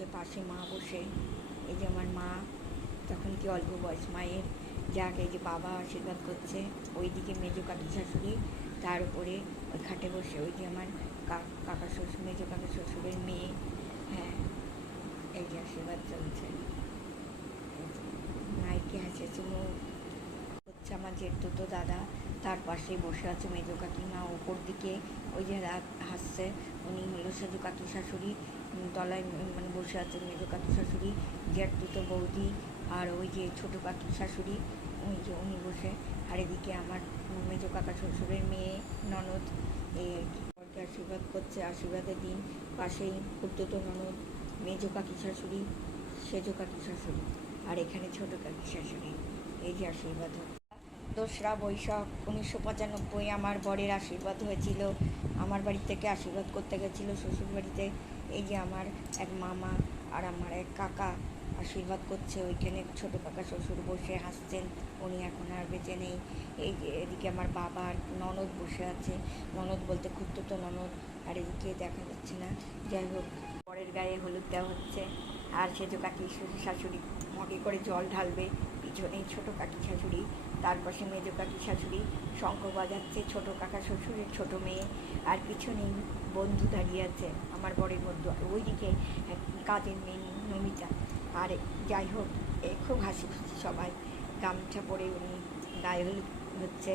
করছে, পাশে মা বসে। এই যে আমার মা, তখন কি অল্প বয়স মায়ের, যাকে এই যে বাবা আশীর্বাদ করছে। ওইদিকে মেজো কাকি শাশুড়ি, তার উপরে ওই খাটে বসে ওই যে আমার কাকা শ্বশুর, মেজো কাকা শ্বশুরের মেয়ে। হ্যাঁ, এই যে আশীর্বাদ চলছে। মাইকে হাসে মুখ হচ্ছে আমার জেঠতুতো দাদা, তার পাশেই বসে আছে মেজো কাকিমা ওপর দিকে। ওই যে হাসছে, উনি হলো সেজো কাকি শাশুড়ি। তলায় মানে বসে আছে মেজো কাকি শাশুড়ি, জেঠতুতো বৌদি, আর ওই যে ছোটো কাকি শাশুড়ি, ওই যে উনি বসে। আর এদিকে আমার মেজো কাকা শ্বশুরের মেয়ে, ননদ, এই আর কি আশীর্বাদ করছে। আশীর্বাদের দিন পাশেই খুড়তুতো ননদ, মেজো কাকি শাশুড়ি, সেজো কাকি শাশুড়ি, আর এখানে ছোটো কাকি শাশুড়ি। এই যে আশীর্বাদ হচ্ছে। 2রা বৈশাখ 1995 আমার বরের আশীর্বাদ হয়েছিল। আমার বাড়ি থেকে আশীর্বাদ করতে গেছিলো শ্বশুর বাড়িতে। এই যে আমার এক মামা আর আমার এক কাকা আশীর্বাদ করছে। ওইখানে ছোটো কাকা শ্বশুর বসে হাসছেন, উনি এখন আর বেঁচে নেই। এই যে এদিকে আমার বাবার ননদ বসে আছে, ননদ বলতে খুড়তুতো ননদ, আর এদিকে দেখা যাচ্ছে না। যাই হোক, বরের গায়ে হলুদ দেওয়া হচ্ছে। আর সেজো কাকি শাশুড়ি মগে করে জল ঢালবে, পিছনেই ছোটো কাকি শাশুড়ি, তার পাশে মেজো কাকি শাশুড়ি শঙ্খ বাজাচ্ছে, ছোটো কাকা শ্বশুরের ছোটো মেয়ে, আর পিছনেই বন্ধু দাঁড়িয়ে আছে আমার বরের বন্ধু, আর ওইদিকে কাজের মেয়ে নমিতা। আর যাই হোক, খুব হাসি খুশি সবাই। গামছা পরে উনি গায়ে হলুদ হচ্ছে,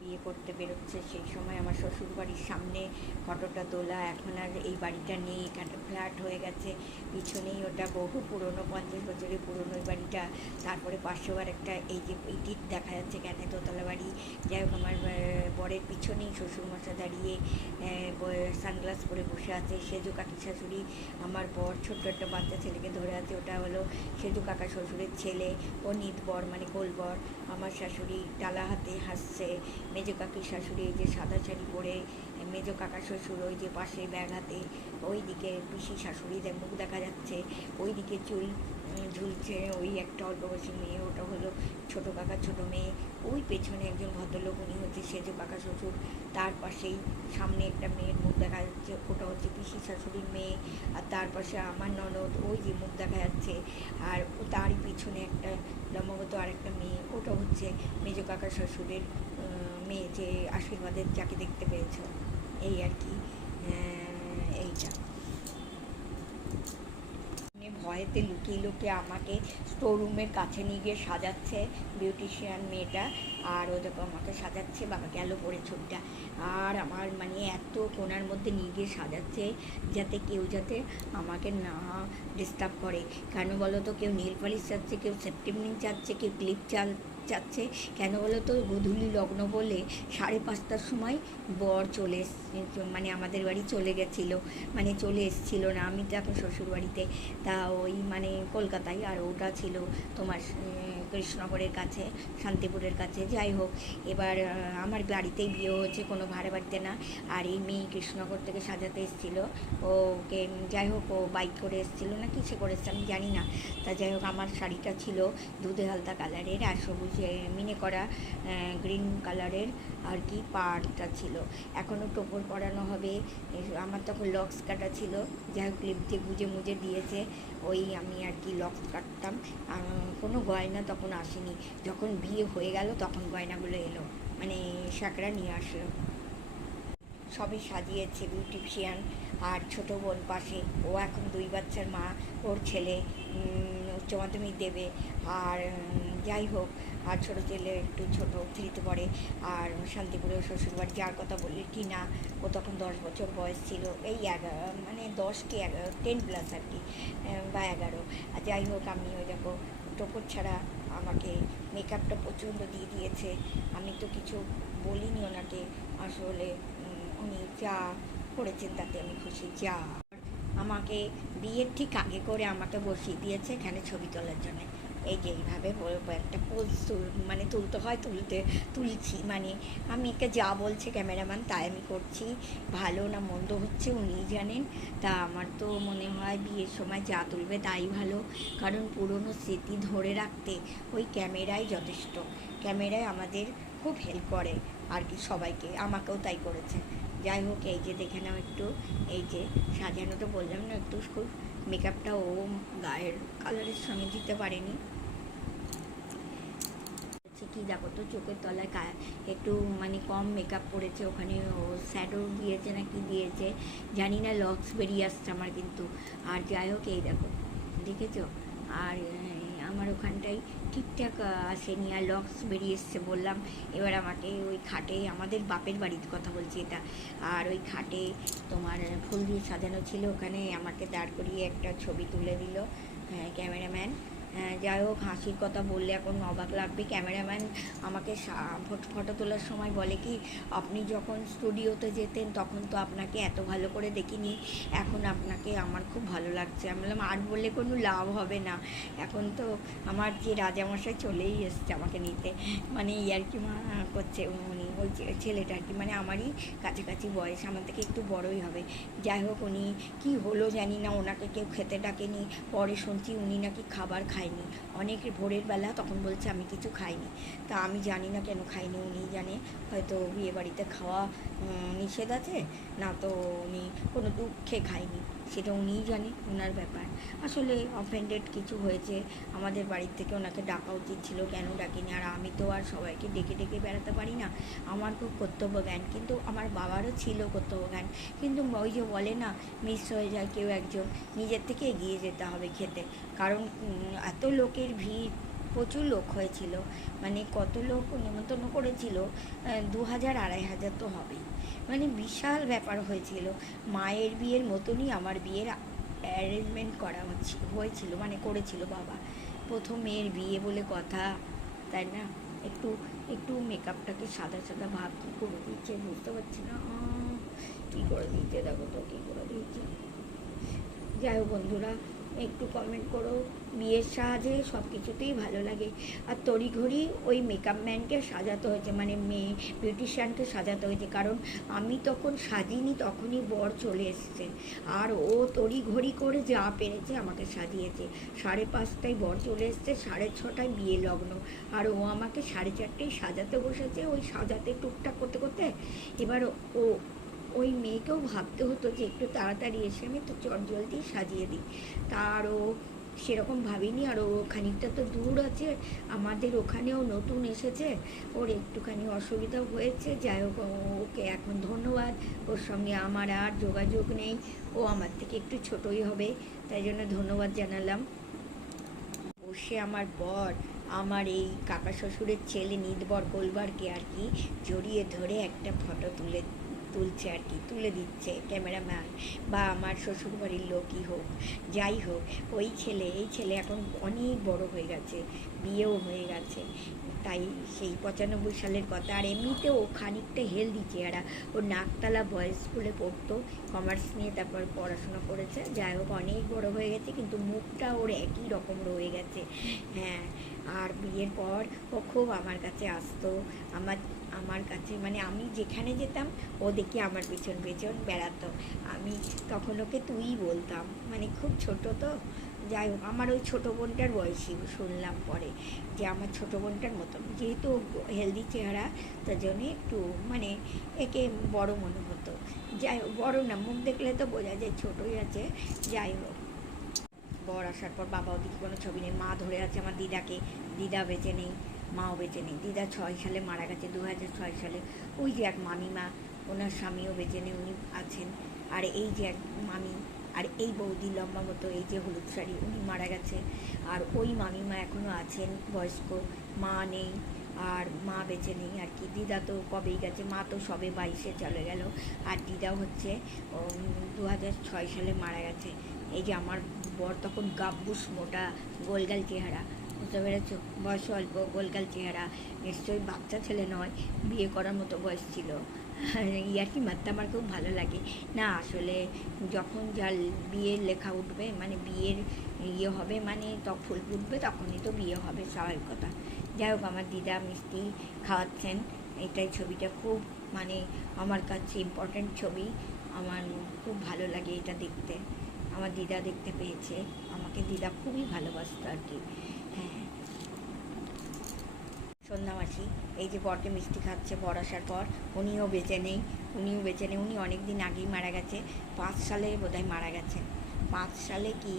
বিয়ে করতে বেরোচ্ছে। সেই সময় আমার শ্বশুর বাড়ির সামনে ফটোটা তোলা। এখন আর এই বাড়িটা নেই, এখানে ফ্ল্যাট হয়ে গেছে। পিছনেই ওটা বহু পুরনো, 50 বছরের পুরনো ওই বাড়িটা। তারপরে পাশেও আর একটা এই যে ইট দেখা যাচ্ছে, কেন দোতলা বাড়ি। যাই হোক, আমার বরের পিছনেই শ্বশুরমশাই দাঁড়িয়ে সানগ্লাস পরে বসে আছে। সেজো কাকি শাশুড়ি, আমার বর ছোট্ট একটা বাচ্চা ছেলেকে ধরে আছে, ওটা হলো সেজো কাকা শ্বশুরের ছেলে। ও নিত বর মানে কোলবর। আমার শাশুড়ি ডালা হাতে হাসছে। মেজো কাকির শাশুড়ি এই যে সাদা শাড়ি পরে, মেজো কাকা শ্বশুর ওই যে পাশে ব্যাগ হাতে। ওই দিকে পিসি শাশুড়িদের মুখ দেখা যাচ্ছে। ওই দিকে চুল ঝুলছে ওই একটা অল্প বয়সী মেয়ে, ওটা হলো ছোটো কাকার ছোটো মেয়ে। ওই পেছনে একজন ভদ্রলোক, উনি হচ্ছে সেজো কাকা শ্বশুর। তার পাশেই সামনে একটা মেয়ের মুখ দেখা যাচ্ছে, ওটা হচ্ছে পিসি শাশুড়ির মেয়ে। আর তার পাশে আমার ননদ, ওই যে মুখ দেখা যাচ্ছে। আর তারই পিছনে একটা লম্বাগত আর একটা মেয়ে, ওটা হচ্ছে মেজো কাকা শ্বশুরের মেয়ে, যে আশীর্বাদের যাকে দেখতে পেয়েছ। এই আর কি, এইটা ভয়েতে লুকিয়ে লুকিয়ে আমাকে স্টোর রুমের কাছে নিয়ে গিয়ে সাজাচ্ছে বিউটিশিয়ান মেয়েটা। আর ও দেখো আমাকে সাজাচ্ছে, বাবা গেল পরে ছবিটা। আর আমার মানে এত কোণার মধ্যে নিয়ে গিয়ে সাজাচ্ছে যাতে কেউ যাতে আমাকে না ডিস্টার্ব করে। কেন বলো তো, কেউ নেল পালিশ চাচ্ছে, কেউ সেপ্টেমিন চাচ্ছে, কেউ ক্লিপ চাচ্ছে। কেন বলো তো, গোধূলি লগ্ন বলে 5:30টার সময় বর চলে মানে আমাদের বাড়ি চলে গেছিলো, মানে চলে এসেছিলো না। আমি তো এখন শ্বশুরবাড়িতে, তা ওই মানে কলকাতায়, আর ওটা ছিল তোমার কৃষ্ণনগরের কাছে, শান্তিপুরের কাছে। যাই হোক, এবার আমার বাড়িতেই বিয়ে হয়েছে, কোনো ভাড়া বাড়িতে না। আর এই মেয়ে কৃষ্ণনগর থেকে সাজাতে এসেছিলো ওকে। যাই হোক, ও বাইক করে এসেছিলো না কিসে করে এসছে আমি জানি না। তা যাই হোক, আমার শাড়িটা ছিল দুধে হালদা কালারের, আর সবুজ মিনে করা গ্রিন কালারের আর কি পাড়টা ছিল। এখনও টোপর পরানো হবে। আমার তখন লক্স কাটা ছিল, যাই হোক ক্লিপ দিয়ে গুজে মুজে দিয়েছে। ওই আমি আর কি লক্স কাটতাম, কোনো গয়না তখন আসেনি। যখন বিয়ে হয়ে গেল তখন গয়নাগুলো এলো, মানে শাকরা নিয়ে আসলো। সবই সাজিয়েছে বিউটিশিয়ান। আর ছোটো বোন পাশে, ও এখন 2 বাচ্চার মা, ওর ছেলে উচ্চ মাধ্যমিক দেবে। আর যাই হোক, আর ছোটো ছেলে একটু ছোটো 3তে পড়ে। আর শান্তিপুরে শ্বশুরবাড়ি যার কথা বললি কি না, ও তখন 10 বছর বয়স ছিল, এই 11 মানে 10 কি 10+ আর কি, বা 11। আর যাই হোক, আমি ওই দেখো টোপর ছাড়া আমাকে মেকআপটা প্রচণ্ড দিয়ে দিয়েছে। আমি তো কিছু বলিনি ওনাকে, আসলে উনি যা করেছেন তাতে আমি খুশি। যা আমাকে বিয়ের ঠিক আগে করে আমাকে বসিয়ে দিয়েছে এখানে ছবি তোলার জন্য। এই যে এইভাবে একটা পোজ মানে তুলতে হয়, তুলছি, মানে আমি একে যা বলছে ক্যামেরাম্যান তাই আমি করছি। ভালো না মন্দ হচ্ছে উনিই জানেন। তা আমার তো মনে হয় বিয়ের সময় যা তুলবে তাই ভালো, কারণ পুরনো স্মৃতি ধরে রাখতে ওই ক্যামেরাই যথেষ্ট। ক্যামেরায় আমাদের খুব হেল্প করে আর কি, সবাইকে, আমাকেও তাই করেছে। যাই হোক, এই যে দেখে নাও একটু, এই যে সাজানো তো বললাম না, একটু খুব মেকআপটা ও গায়ের কালারের সঙ্গে দিতে পারেনি। কি দেখো তো, চোখের তলায় একটু মানে কম মেকআপ করেছে, ওখানে ও শ্যাডো দিয়েছে না কি দিয়েছে জানি না, লক্স বেরিয়ে আসছে আমার কিন্তু। আর যাই হোক, এই দেখো দেখেছো, আর আমার ওখানটাই ঠিকঠাক আসেনি, আর লক্স বেরিয়ে এসছে বললাম। এবার আমাকে ওই খাটে, আমাদের বাপের বাড়ির কথা বলছি এটা, আর ওই খাটে তোমার ফুল দিয়ে সাজানো ছিল, ওখানে আমাকে দাঁড় করিয়ে একটা ছবি তুলে দিল ক্যামেরাম্যান। যাই হোক, হাসির কথা বললে এখন অবাক লাগবে, ক্যামেরাম্যান আমাকে ফটো তোলার সময় বলে কি, আপনি যখন স্টুডিওতে যেতেন তখন তো আপনাকে এত ভালো করে দেখিনি, এখন আপনাকে আমার খুব ভালো লাগছে। আমি বললাম আর বললে কোনো লাভ হবে না, এখন তো আমার যে রাজামশাই চলেই এসছে আমাকে নিতে, মানে ইয়ার্কি করছে উনি, ওই ছেলেটা আর কি, মানে আমারই কাছাকাছি বয়স, আমার থেকে একটু বড়ই হবে। যাই হোক, উনি কি হলো জানি না, ওনাকে কেউ খেতে ডাকেনি, পরে শুনছি উনি নাকি খাবার খায়নি অনেক ভোরের বেলা, তখন বলছে আমি কিছু খাইনি। তা আমি জানি না কেন খাইনি, উনিই জানে, হয়তো বিয়ে বাড়িতে খাওয়া নিষেধ আছে, না তো উনি কোনো দুঃখে খায়নি, সেটা উনিই জানে, ওনার ব্যাপার। আসলে অফেন্ডেড কিছু হয়েছে, আমাদের বাড়ির থেকে ওনাকে ডাকা উচিত ছিল, কেন ডাকিনি। আর আমি তো আর সবাইকে ডেকে ডেকে বেড়াতে পারি না, আমার খুব কর্তব্য জ্ঞান, কিন্তু আমার বাবারও ছিল কর্তব্য জ্ঞান, কিন্তু ওই যে বলে না, মিস হয়ে যায় কেউ একজন, নিজের থেকে এগিয়ে যেতে হবে খেতে, কারণ এত লোকের ভিড়, প্রচুর লোক হয়েছিল, মানে কত লোক নিমন্ত্রণ করেছিল, 2000 2500 তো হবেই, মানে বিশাল ব্যাপার হয়েছিল। মায়ের বিয়ের মতনই আমার বিয়ের অ্যারেঞ্জমেন্ট করা হয়েছিল, মানে করেছিল বাবা, প্রথম মেয়ের বিয়ে বলে কথা, তাই না? একটু একটু মেকআপটাকে সাদা সাদা ভাব কী করে দিচ্ছে বুঝতে পারছি না, কী করে দিচ্ছে দেখো তো, কী করে দিচ্ছে। যাই হোক বন্ধুরা, একটু কমেন্ট করো, বিয়ের সাজে সব কিছুতেই ভালো লাগে, আর তড়িঘড়ি ওই মেকআপ ম্যানকে সাজাতে হয়েছে, মানে মেয়ে বিউটিশিয়ানকে সাজাতে হয়েছে, কারণ আমি তখন সাজিনি, তখনই বর চলে এসছে, আর ও তড়িঘড়ি করে যা পেরেছে আমাকে সাজিয়েছে। 5:30টায় বর চলে এসছে, 6:30টায় বিয়ে লগ্ন, আর ও আমাকে 4:30টায় সাজাতে বসেছে, ওই সাজাতে টুকটাক করতে করতে। এবার ও ওই মেয়েকেও ভাবতে হতো যে একটু তাড়াতাড়ি এসে আমি তো চটজলদি সাজিয়ে দিই, তারও সেরকম ভাবিনি। আর ও খানিকটা তো দূর আছে, আমাদের ওখানেও নতুন এসেছে, ওর একটুখানি অসুবিধা হয়েছে। যাই হোক, ওকে এখন ধন্যবাদ, ওর সঙ্গে আমার আর যোগাযোগ নেই, ও আমার থেকে একটু ছোটই হবে, তাই জন্য ধন্যবাদ জানালাম। বসে আমার বর আমার এই কাকা শ্বশুরের ছেলে নিদবর গোলবারকে আর কি জড়িয়ে ধরে একটা ফটো তুলছে আর কি, তুলে দিচ্ছে ক্যামেরাম্যান বা আমার শ্বশুরবাড়ির লোকই হোক, যাই হোক, এই ছেলে এখন অনেক বড় হয়ে গেছে, বিয়েও হয়ে গেছে, তাই সেই 95 সালের কথা। আর এমনিতেও খানিকটা হেলদি চেহারা, ও নাকতলা বয়েজ স্কুলে পড়তো, কমার্স নিয়ে তারপর পড়াশোনা করেছে। যাই হোক, অনেক বড় হয়ে গেছে, কিন্তু মুখটা ওর একই রকম রয়ে গেছে। হ্যাঁ, আর বিয়ের পর ও খুব আমার কাছে আসতো, আমার আমার কাছে মানে আমি যেখানে যেতাম ও দেখি আমার পেছন পেছন বেড়াতো, আমি তখন ওকে তুই বলতাম, মানে খুব ছোট তো। যাই হোক, আমার ওই ছোটো বোনটার বয়সী শুনলাম পরে, যে আমার ছোটো বোনটার মতন, যেহেতু হেলদি চেহারা, তার জন্যে একটু মানে একে বড় মনে হতো। যাই হোক, বড় না, মুখ দেখলে তো বোঝা যায় ছোটোই আছে। যাই হোক, বর আসার পর বাবা ওদিকে কোনো ছবি নেই, মা ধরে আছে আমার দিদাকে, দিদা বেঁচে নেই, মাও বেঁচে নেই, দিদা 6 সালে মারা গেছে, 2006 সালে। ওই যে এক মামিমা, ওনার স্বামীও বেঁচে নেই, উনি আছেন। আর এই যে এক মামি, আর এই বৌদি লম্বা মতো, এই যে হলুদ শাড়ি, উনি মারা গেছে। আর ওই মামিমা এখনও আছেন বয়স্ক, মা নেই, আর মা বেঁচে নেই আর কি। দিদা তো কবেই গেছে, মা তো সবে 22-এ চলে গেল, আর দিদাও হচ্ছে 2006 সালে মারা গেছে। এই যে আমার বর তখন গাব্বুস মোটা, গোলগাল চেহারা, বুঝতে পেরেছো, বয়স অল্প, গোলগাল চেহারা, নিশ্চয়ই বাচ্চা ছেলে নয়, বিয়ে করার মতো বয়স ছিল। ইয়ার কি মারতে আমার খুব ভালো লাগে না, আসলে যখন যার বিয়ের লেখা উঠবে, মানে বিয়ের ইয়ে হবে, মানে ফুল ফুটবে, তখনই তো বিয়ে হবে, স্বাভাবিক কথা। যাই হোক, আমার দিদা মিষ্টি খাওয়াচ্ছেন, এটাই ছবিটা খুব মানে আমার কাছে ইম্পর্ট্যান্ট ছবি, আমার খুব ভালো লাগে এটা দেখতে। আমার দিদা দেখতে পেয়েছে আমাকে, দিদা খুবই ভালোবাসতো আর কি। হ্যাঁ, সন্ধ্যা মাসি এই যে বরকে মিষ্টি খাচ্ছে, বর আসার পর উনিও বেঁচে নেই। উনি অনেক দিন আগেই মারা গেছে, 5 সালে বোধহয় মারা গেছে। 5 সালে কি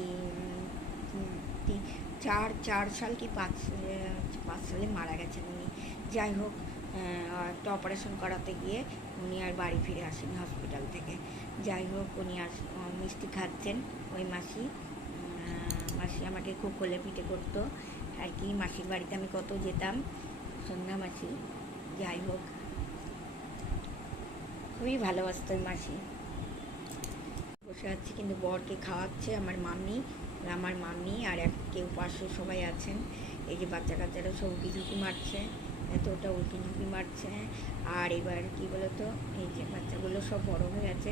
4 সাল কি 5 সালে মারা গেছেন উনি। যাই হোক, একটা অপারেশন করাতে গিয়ে উনি আর বাড়ি ফিরে আসেন হসপিটাল থেকে। যাই হোক, উনি মিষ্টি খাচ্ছেন। ওই মাসি আমাকে খুব কোলে পিঠে করতো আর কি। মাসির বাড়িতে আমি কত যেতাম, সন্ধ্যা মাসি। যাই হোক, খুবই ভালোবাসত ওই মাসি। বসে আছি কিন্তু বরকে খাওয়াচ্ছে আমার মাম্মি আর কেউ পাশে সবাই আছেন। এই যে বাচ্চা কাচ্চারা সব উঁকি ঝুঁকি মারছে, এতটা উঁকি ঝুঁকি মারছে। আর এবার কি বলতো, এই যে বাচ্চাগুলো সব বড় হয়ে গেছে।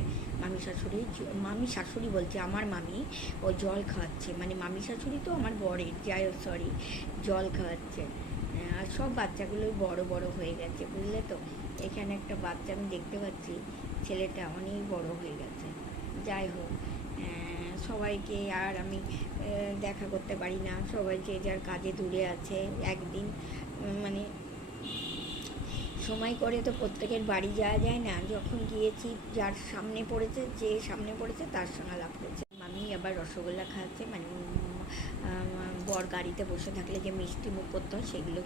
মামি শাশুড়ি বলছে, আমার মামি ও জল খাওয়াচ্ছে, মানে মামি শাশুড়ি তো আমার বরের, যাই হোক সরি, জল খাওয়াচ্ছে। আর সব বাচ্চাগুলোই বড় বড় হয়ে গেছে, বুঝলে তো। এখানে একটা বাচ্চা আমি দেখতে পাচ্ছি, ছেলেটা অনেক বড় হয়ে গেছে। যাই হোক, সবাইকে আর আমি দেখা করতে পারি না, সবাই যে যার কাজে দূরে আছে। একদিন মানে সময় করে তো প্রত্যেকের বাড়ি যাওয়া যায় না। যখন গিয়েছি, যে সামনে পড়েছে তার সঙ্গে লাভ করেছে। মামি আবার রসগোল্লা খাওয়াচ্ছে, মানে বর গাড়িতে বসে থাকলে যে মিষ্টি মুখ করতে হয় সেগুলো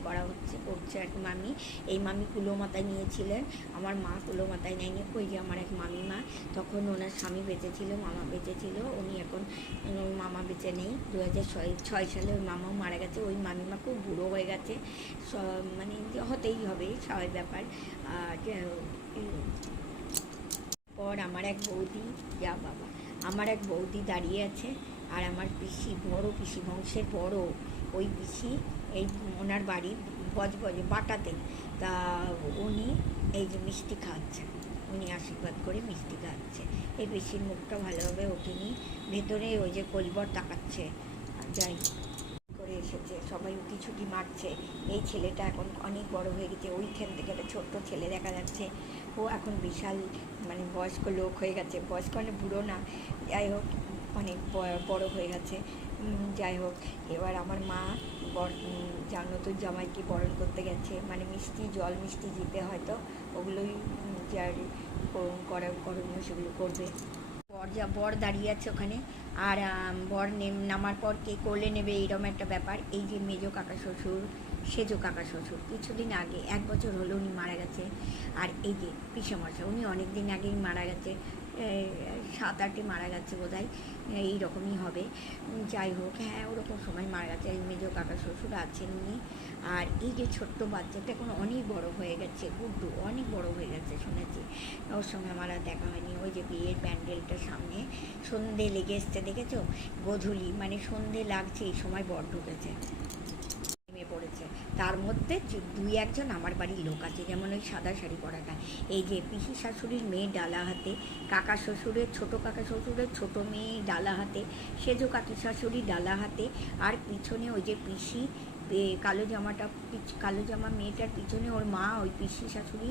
করছে আর কি মামি। এই মামি কুলো মাথায় নিয়েছিলেন, আমার মা কুলো মাথায় নেয়নি। ওই যে আমার এক মামিমা, তখন ওনার স্বামী বেঁচে ছিল, মামা বেঁচে ছিল। উনি এখন মামা বেঁচে নেই। 2006 সালে ওই মামাও মারা গেছে। ওই মামিমা খুব বুড়ো হয়ে গেছে, মানে হতেই হবে, স্বাভাবিক ব্যাপার। আর পর আমার এক বৌদি দাঁড়িয়ে আছে। আর আমার পিসি, বড় পিসি, বংশের বড় ওই পিসি, এই ওনার বাড়ি বজবজে বাটাতে। তা উনি এই যে মিষ্টি খাওয়াচ্ছেন, উনি আশীর্বাদ করে মিষ্টি খাওয়াচ্ছে। এই পিসির মুখটা ভালোভাবে ওঠেনি, ভেতরে ওই যে কলিবর তাকাচ্ছে। যাই করে এসেছে, সবাই উঁকি ছুটি মারছে। এই ছেলেটা এখন অনেক বড় হয়ে গেছে, ওইখান থেকে একটা ছোট্ট ছেলে দেখা যাচ্ছে। ও এখন বিশাল মানে বয়স্ক লোক হয়ে গেছে, বয়স্ক মানে বুড়ো না, যাই হোক অনেক বড় হয়ে গেছে। যাই হোক, এবার আমার মা নতুন জামাইকে বরণ করতে গেছে, মানে জল মিষ্টি দিতে হয়তো, ওগুলোই যার করণীয় সেগুলো করবে। বর দাঁড়িয়ে আছে ওখানে। আর বর নামার পর কে কোলে নেবে, এইরকম একটা ব্যাপার। এই যে সেজো কাকা শ্বশুর কিছুদিন আগে, 1 বছর হলো উনি মারা গেছে। আর এই যে পিসেমশাই, উনি অনেক দিন আগেই মারা গেছে, 7-8 মারা গেছে বোধ হয়, এইরকমই হবে। যাই হোক, হ্যাঁ ওরকম সময় মারা গেছে। এই মেজো কাকা শ্বশুর আছেন উনি। আর এই যে ছোট্ট বাচ্চাটা এখন অনেক বড় হয়ে গেছে, গুড্ডু অনেক বড় হয়ে গেছে শুনেছি। ওর সঙ্গে আমার আর দেখা হয়নি। ওই যে বিয়ের প্যান্ডেলটার সামনে সন্ধে লেগে এসছে, দেখেছো? গধূলি মানে সন্ধে লাগছে, এই সময় বর ঢুকেছে, নেমে পড়েছে। তার মধ্যে 2-1 জন আমার বাড়ির লোক আছে, যেমন ওই সাদা শাড়ি পরাটা, এই যে পিসি শাশুড়ির মেয়ে ডালা হাতে, ছোটো কাকা শ্বশুরের ছোটো মেয়ে ডালা হাতে, সেজো কাকি শাশুড়ি ডালা হাতে। আর পিছনে ওই যে পিসি, কালো জামা মেয়েটার পিছনে ওর মা, ওই পিসি শাশুড়ি,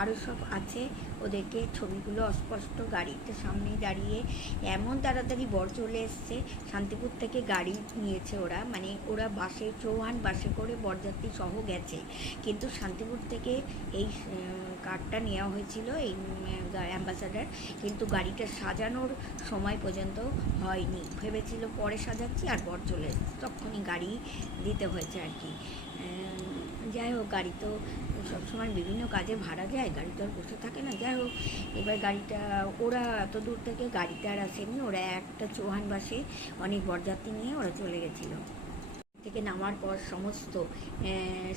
আরও সব আছে। ওদেরকে ছবিগুলো অস্পষ্ট, গাড়িটা সামনে দাঁড়িয়ে। এমন তাড়াতাড়ি বর চলে এসছে, শান্তিপুর থেকে গাড়ি নিয়েছে ওরা, মানে ওরা চৌহান বাসে করে বরযাত্রী সহ গেছে। কিন্তু শান্তিপুর থেকে এই কারটা নেওয়া হয়েছিল, এই অ্যাম্বাসাডার, কিন্তু গাড়িটা সাজানোর সময় পর্যন্ত হয়নি। ভেবেছিল পরে সাজাচ্ছি, আর বর চলে এসছে, তখনই গাড়ি দিতে হয়েছে আর কি। যাই হোক, গাড়ি তো সবসময় বিভিন্ন কাজে ভাড়া যায়, গাড়ি তো আর বসে থাকে না। যাই হোক, এবার গাড়িটা, ওরা এত দূর থেকে গাড়িটা আর আসেনি, ওরা একটা চৌহান বাসে অনেক বরযাত্রী নিয়ে ওরা চলে গেছিলো। থেকে নামার পর সমস্ত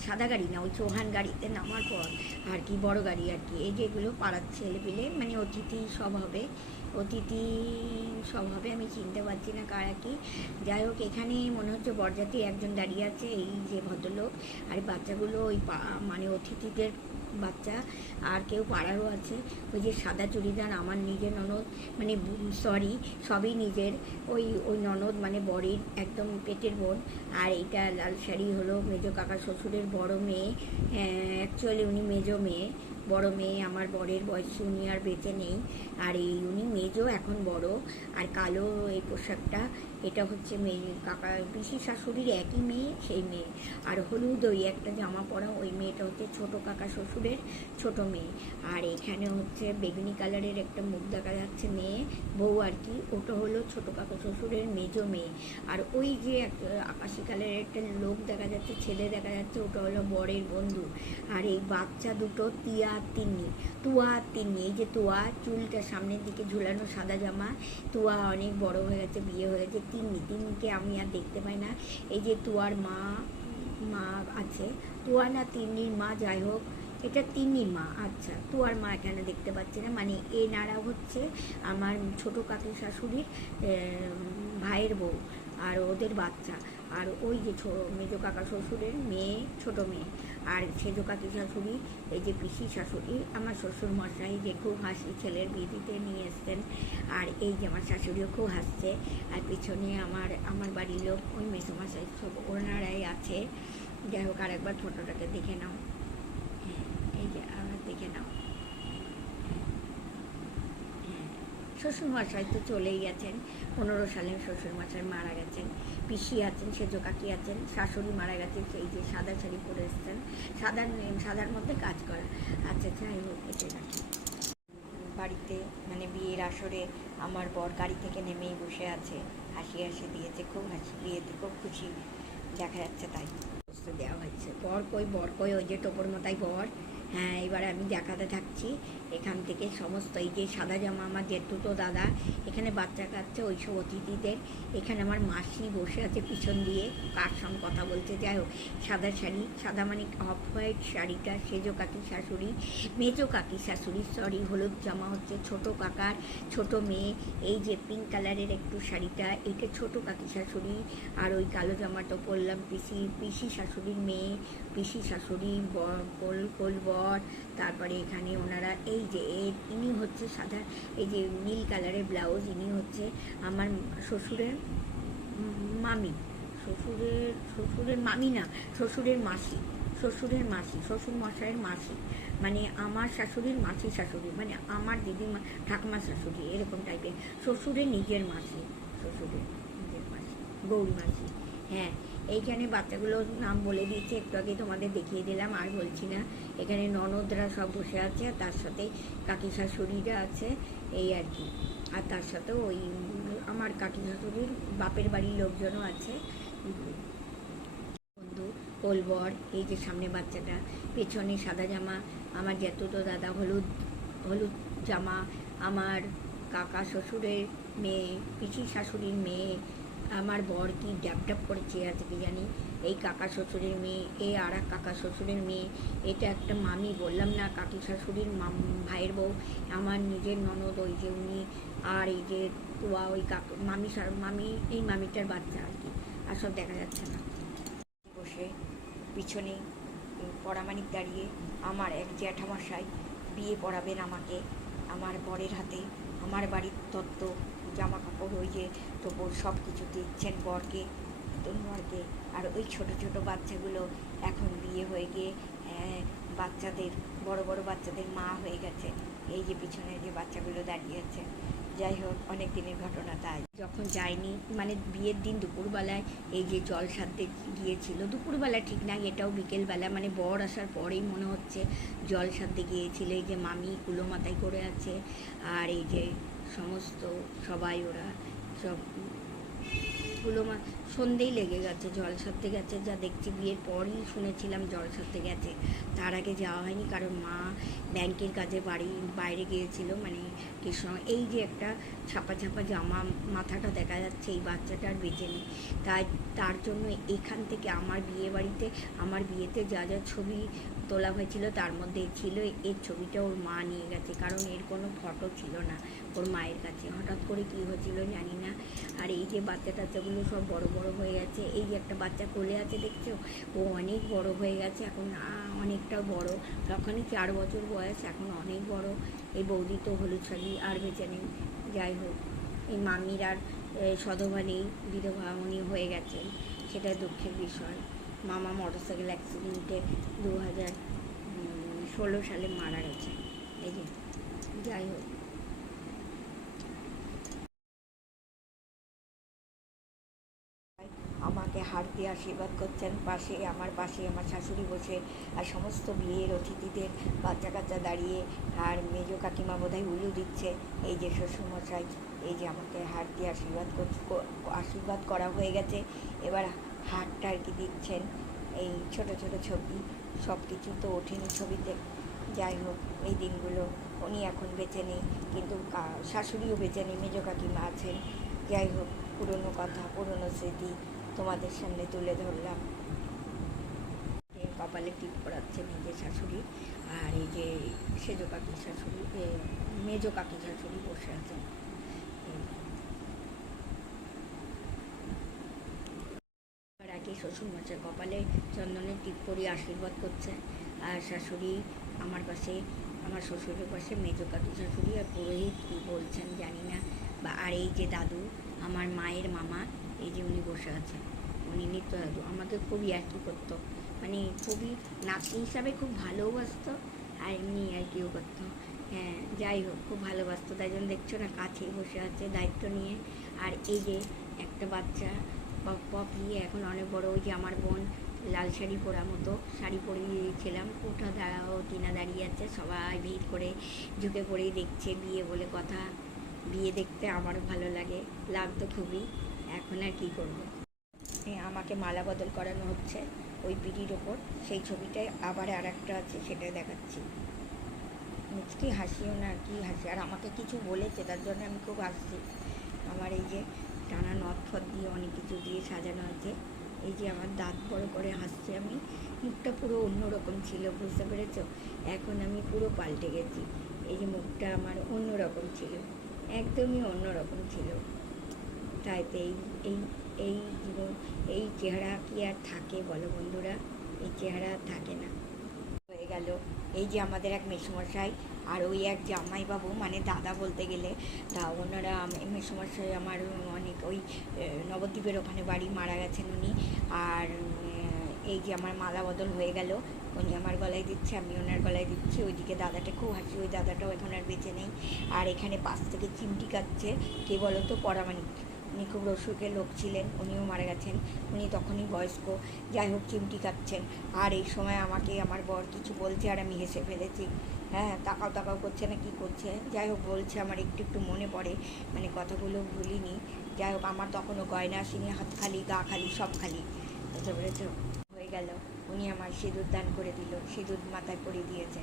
সাদা গাড়ি না, ওই চৌহান গাড়িতে নামার পর আর কি, বড় গাড়ি আর কি, এই যেগুলো পাড়ার ছেলেপিলে, মানে অতিথি সব হবে, আমি চিনতে পারছি না কারা কি। যাই হোক, এখানে মনে হচ্ছে বরযাত্রী একজন দাঁড়িয়ে আছে, এই যে ভদ্রলোক। আর বাচ্চাগুলো ওই মানে অতিথিদের বাচ্চা, আর কেউ পাড়ারও আছে। ওই যে সাদা চুড়িদার আমার নিজের ননদ, মানে সরি সবই নিজের, ওই ননদ মানে বরের একদম পেটের বোন। আর এইটা লাল শাড়ি হলো মেজো কাকা শ্বশুরের বড় মেয়ে, অ্যাকচুয়ালি উনি মেজো মেয়ে, বড় মেয়ে আমার বরের বয়সী, উনি আর বেঁচে নেই। আর এই উনি মেজো, এখন বড়। আর কালো এই পোশাকটা, এটা হচ্ছে মেয়ে কাকা পিসি শাশুড়ির একই মেয়ে, সেই মেয়ে। আর হলুদ ওই একটা জামা পরা ওই মেয়েটা হচ্ছে ছোট কাকা শ্বশুরের ছোট মেয়ে। আর এখানে হচ্ছে বেগুনি কালারের একটা মুখ দেখা যাচ্ছে, মেয়ে বউ আর কি, ওটা হলো ছোট কাকা শ্বশুরের মেজো মেয়ে। আর ওই যে আকাশি কালারের একটা লোক দেখা যাচ্ছে, ছেলে দেখা যাচ্ছে, ওটা হলো বরের বন্ধু। আর এই বাচ্চা দুটো তুয়া আর তিন্নি, এই যে তুয়া চুলটা সামনের দিকে ঝুলানো, সাদা জামা। তুয়া অনেক বড় হয়ে গেছে, বিয়ে হয়ে গেছে। তিন্নিকে আমি আর দেখতে পাই না। এই যে তুয়ার মা আছে, তুয়া না তিন্নির মা, যাই হোক এটা তিন্নির মা। আচ্ছা, তুয়ার মা এখানে দেখতে পাচ্ছি না। মানে এনারা হচ্ছে আমার ছোট কাকি শাশুড়ির ভাইয়ের বউ আর ওদের বাচ্চা। আর ওই যে মেজো কাকা শ্বশুরের মেয়ে, ছোট মেয়ে। আর সেজো কাকি শাশুড়ি, এই যে পিসি শাশুড়ি, আমার শ্বশুর মশাই যে খুব হাসি, ছেলের বিয়ে দিতে নিয়ে এসছেন। আর এই যে আমার শাশুড়িও খুব হাসছে। আর পিছনে আমার বাড়ির লোক, ওই মেসোমশাই সব ওনারাই আছে। যাই হোক, আর একবার ফটোটাকে দেখে নাও। হ্যাঁ, এই যে আবার দেখে নাও। শ্বশুরমশাই তো চলেই গেছেন, 15 সালে শ্বশুরমশাই মারা গেছেন। পিসি আছেন, সেজো কাকি আছেন, শাশুড়ি মারা গেছে, সেই যে সাদা শাড়ি পরে এসছেন, সাদার মধ্যে কাজ করা। আচ্ছা, যাই হোক, এসে রাখি বাড়িতে। মানে বিয়ের আসরে আমার বর গাড়ি থেকে নেমেই বসে আছে, হাসি দিয়েছে, খুব হাসি, বিয়েতে খুব খুশি দেখা যাচ্ছে, তাই দেওয়া হয়েছে। বর কই ওই যে টোপর মতাই বর। হ্যাঁ, এবারে আমি দেখাতে থাকছি এখান থেকে সমস্ত। এই যে সাদা জামা আমার জেঠুতো দাদা, এখানে বাচ্চা কাচ্চা ওইসব অতিথিদের। এখানে আমার মাসি বসে আছে পিছন দিয়ে, কার সঙ্গে কথা বলছে। যাই হোক, সাদা শাড়ি, সাদা মানে অফ হোয়াইট শাড়িটা সেজো কাকি শাশুড়ি, মেজো কাকি শাশুড়ি, সরি, হলুদ জামা হচ্ছে ছোট কাকার ছোট মেয়ে। এই যে পিঙ্ক কালারের একটু শাড়িটা, এটা ছোট কাকি শাশুড়ি। আর ওই কালো জামাটা পরলাম পিসি শাশুড়ির মেয়ে, পিসি শাশুড়ি বর। তারপরে এখানে ওনারা, এই যে ইনি হচ্ছে সাদা, এই যে নীল কালারের ব্লাউজ, ইনি হচ্ছে আমার শ্বশুরের মামি, শ্বশুরের মামি না, শ্বশুরের মাসি, শ্বশুর মশাইয়ের মাসি। মানে আমার শাশুড়ির মাসি শাশুড়ি, মানে আমার দিদিমা ঠাকুমা শাশুড়ি, এরকম টাইপের। শ্বশুরের নিজের মাসি, গৌরী মাসি। হ্যাঁ, এইখানে বাচ্চাগুলোর নাম বলে দিয়েছে, একটু আগে তোমাদের দেখিয়ে দিলাম, আর বলছি না। এখানে ননদরা সব বসে আছে, আর তার সাথে কাকি শাশুড়িরা আছে, এই আর কি। আর তার সাথে ওই আমার কাকি শাশুড়ির বাপের বাড়ির লোকজনও আছে, বন্ধু কোলবর। এই যে সামনে বাচ্চাটা, পেছনে সাদা জামা আমার জ্যাঠতো দাদা, হলুদ জামা আমার কাকা শ্বশুরের মেয়ে, পিসি শাশুড়ির মেয়ে। আমার বর কি ড্যাপ করে চেয়ে আছে কি জানি। এই কাকা শ্বশুরের মেয়ে, এই আর এক কাকা শ্বশুরের মেয়ে। এটা একটা মামি, বললাম না, কাকি শাশুড়ির ভাইয়ের বউ, আমার নিজের ননদ, ওই যে উনি। আর এই যে তোয়া, ওই মামি, এই মামিটার বাচ্চা আর কি। আর সব দেখা যাচ্ছে না। বসে পিছনে পরামানিক দাঁড়িয়ে, আমার এক জ্যাঠামশাই বিয়ে পড়াবেন আমাকে, আমার বরের হাতে। আমার বাড়ির তত্ত্ব, জামা কাপড়, ওই যে টোপর, সব কিছু দিচ্ছেন বরকে, বরকে। আর ওই ছোট ছোট বাচ্চাগুলো এখন বিয়ে হয়ে গিয়ে বাচ্চাদের, বড় বাচ্চাদের মা হয়ে গেছে। এই যে পিছনে যে বাচ্চাগুলো দাঁড়িয়ে আছে। যাই হোক, অনেক দিনের ঘটনা। তাই যখন যাইনি, মানে বিয়ের দিন দুপুরবেলায় এই যে জল সারতে গিয়েছিল, দুপুরবেলা ঠিক না, এটাও বিকেলবেলা, মানে বর আসার পরেই মনে হচ্ছে জল সারতে গিয়েছিল। এই যে মামি কুলো মাথায় করে আছে, আর এই যে সমস্ত সবাই, ওরা সব সন্ধেই লেগে গেছে, জল সারতে গেছে। যা দেখছি, বিয়ের পরই শুনেছিলাম জল সারতে গেছে, তার আগে যাওয়া হয়নি, কারণ মা ব্যাংকের কাজে বাইরে গিয়েছিল। মানে কৃষ্ণ, এই যে একটা ছাপা জামা, মাথাটা দেখা যাচ্ছে, এই বাচ্চাটার বেঁচে নেই। তার জন্য এখান থেকে আমার বিয়েতে যা ছবি তোলা হয়েছিল, তার মধ্যে ছিল এর ছবিটা, ওর মা নিয়ে গেছে, কারণ এর কোনো ফটো ছিল না ওর মায়ের কাছে। হঠাৎ করে কী হয়েছিল জানি না। আর এই যে বাচ্চাগুলো সব বড় হয়ে গেছে। এই যে একটা বাচ্চা কোলে আছে, দেখছো, ও অনেক বড় হয়ে গেছে এখন, অনেকটা বড়। তখনই 4 বছর বয়স, এখন অনেক বড়। এই বৌদি তো হলুদ শাড়ি আর বেঁচে নেই। যাই হোক, এই মামির আর সধবা নেই, বিধবা উনি হয়ে গেছেন, সেটা দুঃখের বিষয়। মামা মোটরসাইকেল অ্যাক্সিডেন্টে সালে মারা গেছে। এই যে, যাই হোক, আমাকে হাত দিয়ে আশীর্বাদ করছেন। আমার পাশে আমার শাশুড়ি বসে, আর সমস্ত বিয়ের অতিথিদের বাচ্চা কাচ্চা দাঁড়িয়ে, আর মেজো কাকিমা বোধহয় উলু দিচ্ছে। এই যে শ্বশুরমশাই, এই যে আমাকে হাত দিয়ে আশীর্বাদ করা হয়ে গেছে। এবার হাতটা আর কি দিচ্ছেন। এই ছোট ছোট ছবি, সব কিছু তো ওঠেনি ছবিতে। যাই হোক, এই দিনগুলো উনি এখন বেঁচে নেই, কিন্তু শাশুড়িও বেঁচে নেই, মেজো কাকিমা আছেন। যাই হোক, পুরনো কথা, পুরনো স্মৃতি তোমাদের সামনে তুলে ধরলাম। কপালে টিপ পড়াচ্ছে নিজের শাশুড়ি, আর এই যে সেজো কাকি শাশুড়ি, মেজো কাকি শাশুড়ি বসে আছেন। আর আগে শ্বশুরমশাই কপালে চন্দনের টিপ পরিয়ে আশীর্বাদ করছে, আর শাশুড়ি আমার পাশে, আমার শ্বশুরের পাশে মেজো কাকি শাশুড়ি, আর পুরোহিত কী বলছেন জানি না। আর এই যে দাদু, আমার মায়ের মামা, এই যে উনি বসে আছেন, উনি নিত্য দাদু আমাকে খুবই আর কি করতো, মানে খুবই নাতনি হিসাবে খুব ভালোবাসতো, আর এমনি আর কিও করতো। হ্যাঁ, যাই হোক, খুব ভালোবাসতো, তাই জন্য দেখছো না কাছেই বসে আছে দায়িত্ব নিয়ে। আর এই যে একটা বাচ্চা পপি, এখন অনেক বড়, ওই যে আমার বোন লাল শাড়ি পরা মতো শাড়ি পরিয়ে দিয়েছিলাম, ওটা দাঁড়াও টিনা দাঁড়িয়ে আছে, সবাই ভিড় করে ঝুঁকে পড়েই দেখছে। বিয়ে বলে কথা, বিয়ে দেখতে আমারও ভালো লাগে, লাগতো খুবই। এখন আর কী করবো, আমাকে মালা বদল করানো হচ্ছে ওই পিড়ির ওপর, সেই ছবিটায় আবার আর একটা আছে, সেটাই দেখাচ্ছি। মুচকি হাসিও না, কি হাসি, আর আমাকে কিছু বলেছে তার জন্য আমি খুব হাসছি। আমার এই যে টানা নথ ফথ দিয়ে অনেক কিছু দিয়ে সাজানো আছে। এই যে আমার দাঁত বড় করে হাসছি আমি, মুখটা পুরো অন্যরকম ছিল, বুঝতে পেরেছো? এখন আমি পুরো পাল্টে গেছি। এই যে মুখটা আমার অন্যরকম ছিল, একদমই অন্যরকম ছিল। তাই তো এই এই জীবন, এই চেহারা কি আর থাকে বলো বন্ধুরা? এই চেহারা থাকে না। হয়ে গেল, এই যে আমাদের এক মেসোমশাই, আর ওই এক জামাইবাবু, মানে দাদা বলতে গেলে, তা ওনারা মেসোমশাই আমার অনেক ওই নবদ্বীপের ওখানে বাড়ি, মারা গেছেন উনি। আর এই যে আমার মালা বদল হয়ে গেল, উনি আমার গলায় দিচ্ছে, আমি ওনার গলায় দিচ্ছি। ওইদিকে দাদাটা খুব হাসি, ওই দাদাটাও এখন আর বেঁচে নেই। আর এখানে পাশ থেকে চিমটি কাটছে কে বলো তো? পরামানিক, উনি খুব রসুকের লোক ছিলেন, উনিও মারা গেছেন, উনি তখনই বয়স্ক। যাই হোক, চিমটি কাটছেন। আর এই সময় আমাকে আমার বর কিছু বলছে, আর আমি হেসে ফেলেছি। হ্যাঁ, তাকাও তাকাও করছে না, কি করছে, যাই হোক বলছে, আমার একটু একটু মনে পড়ে, মানে কথাগুলো ভুলিনি। যাই হোক, আমার তখনও গয়না আসেনি, হাত খালি, গা খালি, সব খালি, বুঝতে পেরেছ? হয়ে গেল, উনি আমার সিঁদুর দান করে দিল, সিঁদুর মাথায় পরিয়ে দিয়েছে।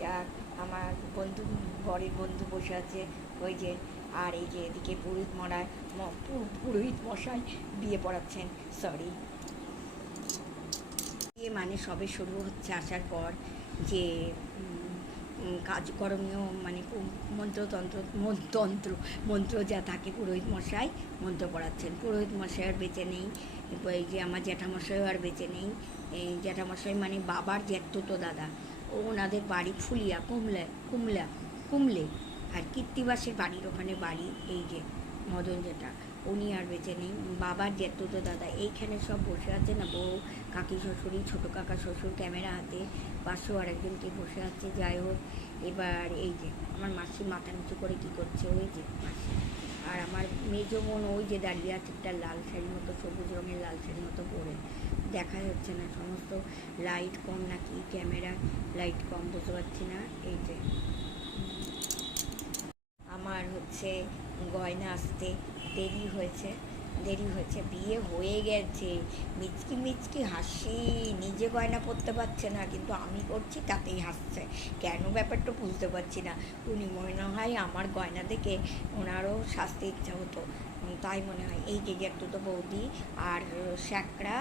যাক, আমার বন্ধু, বরের বন্ধু বসে আছে ওই যে। আর এই যে এদিকে পুরোহিত মশাই বিয়ে পড়াচ্ছেন, সরি, বিয়ে মানে সবে শুরু হচ্ছে, আসার পর যে কাজকর্মীয়, মানে মন্ত্র যা থাকে, পুরোহিত মশাই মন্ত্র পড়াচ্ছেন। পুরোহিত মশাই আর বেঁচে নেই, এই যে আমার জ্যাঠামশাইও আর বেঁচে নেই। এই জ্যাঠামশাই মানে বাবার জ্যাঠতুতো দাদা, ওনাদের বাড়ি ফুলিয়া, কুমলে, আর কীর্তিবাসের বাড়ির ওখানে বাড়ি, এই যে মদন যেটা, উনি আর বেঁচে নেই। বাবার জ্যাঠতুতো দাদা এইখানে সব বসে আছে না, বউ, কাকি শ্বশুরি, ছোটো কাকা শ্বশুর ক্যামেরা হাতে, পাশেও আরেকজনকে বসে আছে। যাই হোক, এবার এই যে আমার মাসি মাথা নিচু করে কী করছে, ওই যে মাসি। আর আমার মেজো বোন ওই যে দাঁড়িয়ে আছে, একটা লাল শাড়ির মতো, সবুজ রঙের লাল শাড়ির মতো পরে, দেখা যাচ্ছে না, সমস্ত লাইট কম নাকি, ক্যামেরা লাইট কম, বুঝতে পারছি না। এই যে আমার হচ্ছে গয়না আসতে দেরি হয়েছে, বিয়ে হয়ে গেছে, মিচকি হাসি, নিজে গয়না পরতে পারছে না, কিন্তু আমি করছি তাতেই হাসছে, কেন ব্যাপারটা বুঝতে পারছি না। উনি মনে হয় আমার গয়না দেখে ওনারও সাজতে ইচ্ছা হতো, তাই মনে হয়। এই যে তো বৌদি আর শ্যাকরা